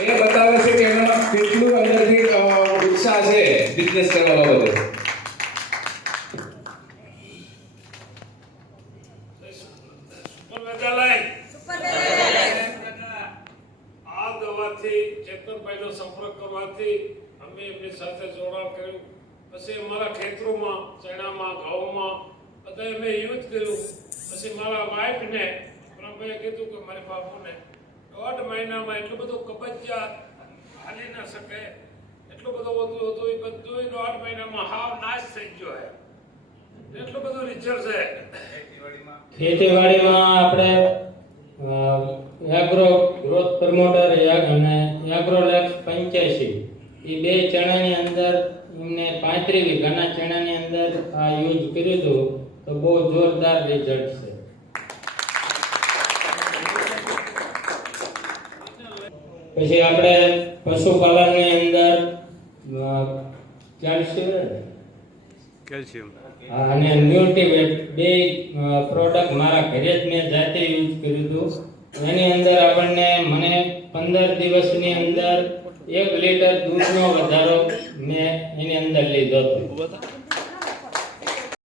એ બતાવે છે કે એમાં કેટલું અંદરથી ઉત્સાહ છે બિઝનેસ કરવા બાબતે. આ દવાથી ચેતનભાઈનો સંપર્ક કરવાથી અમે એમની સાથે જોડાણ કર્યું. પછી અમારા ખેતરોમાં ચણામાં ઘઉંમાં બધા અમે યુઝ કર્યું. પછી મારા વાઈફને પ્રભુએ કીધું કે મારી બાપુને 1.5 મહિનામાં એટલું બધું કબજિયાત હાલી ના શકે, એટલું બધું હોતું હતું, એ બધું 1.5 મહિનામાં હાવ નાશ થઈ ગયો છે. એટલું બધું રિઝલ્ટ છે ખેતીવાડીમાં. આપણે એગ્રો ગ્રોથ પ્રમોટર અને એગ્રોલેક્સ 85 એ બે ચણાની અંદર એમને 35 વીઘાના ચણાની અંદર આ યુઝ કર્યું હતું તો બહુ જોરદાર રિઝલ્ટ છે. પછી આપણે પશુપાલનની અંદર કેલ્શિયમ અને ન્યુટ્રીવેટ બે પ્રોડક્ટ મારા ઘરે જ મેં જાતે યુઝ કર્યું હતું. એની અંદર આપણને મને 15 દિવસની અંદર 1 લીટર દૂધનો વધારો મેં એની અંદર લીધો હતો.